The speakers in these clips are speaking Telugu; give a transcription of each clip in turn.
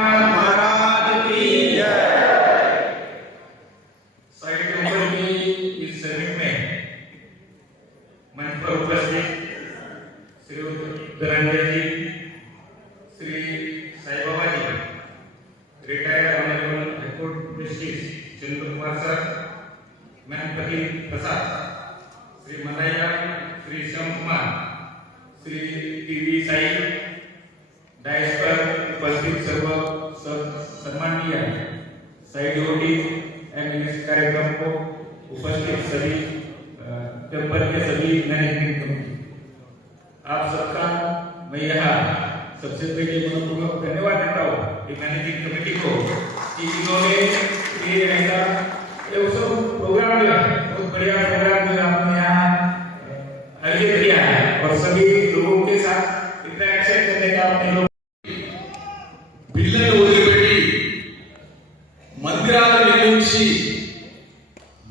महाराज की जय। साइड नंबर की इस सेगमेंट में मंच पर उपस्थित श्री धनंजय जी, श्री साई बाबा जी, रिटायर्ड ऑनरेबल हाईकोर्ट जस्टिस चंद्र कुमार सर, मैनपति प्रसाद, श्री मलैया, श्री श्याम कुमार, श्री टीवी साई, डायस पर उपस्थित सर्व सम्माननीय साइड डिवोटी एंड इस कार्यक्रम को उपस्थित सभी टेम्पल के सभी मैनेजमेंट कमेटी, आप सबका मैं यहाँ सबसे पहले मनपूर्वक धन्यवाद देता हूँ मैनेजिंग कमेटी को कि इन्होंने ये ऐसा सब प्रोग्राम जो है बहुत बढ़िया प्रोग्राम जो आपने यहाँ आयोजित किया है और सभी लोगों के साथ इंटरेक्शन करने का आपने బిల్లును వదిలిపెట్టి మందిరాలను నిర్మించి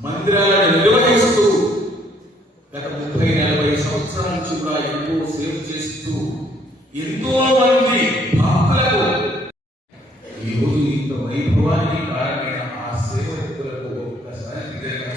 మందిరాలను నిర్వహిస్తూ గత 30-40 సంవత్సరాల నుంచి కూడా ఎంతో సేవ చేస్తూ ఎంతో మంది భక్తులకు ఈరోజు ఇంత వైభవానికి కారణమైన ఆ సేవకులకు ఒక్కసారి నిజంగా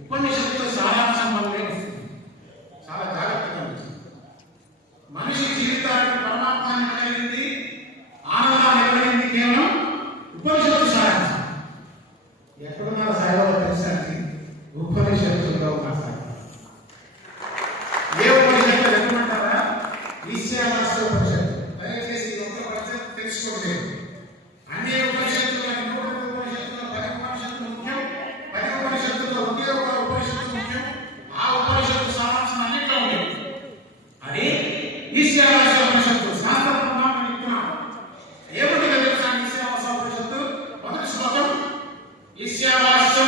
ఉపనిషత్తుల సారాంశం వల్లే వస్తుంది. చాలా జాగ్రత్తగా ఉంటుంది. మనిషి జీవితానికి పరమాత్మాన్ని కలిగింది, ఆనందాన్ని కలిగింది కేవలం ఉపనిషత్తు సారాంశం. ఎక్కడున్నారో సాయిబాబా తెలుసానికి ఉపనిషత్తుల్లో ఉన్న ఏ ఉపనిషత్తు ఎక్కడుంటారా? ఈశావాస్య ఉపనిషత్తు. దయచేసి ఈ ఒక్క ఉపనిషత్తు తెలుసుకోలేదు. అన్ని ఉపనిషత్తులు ఈశావాస్య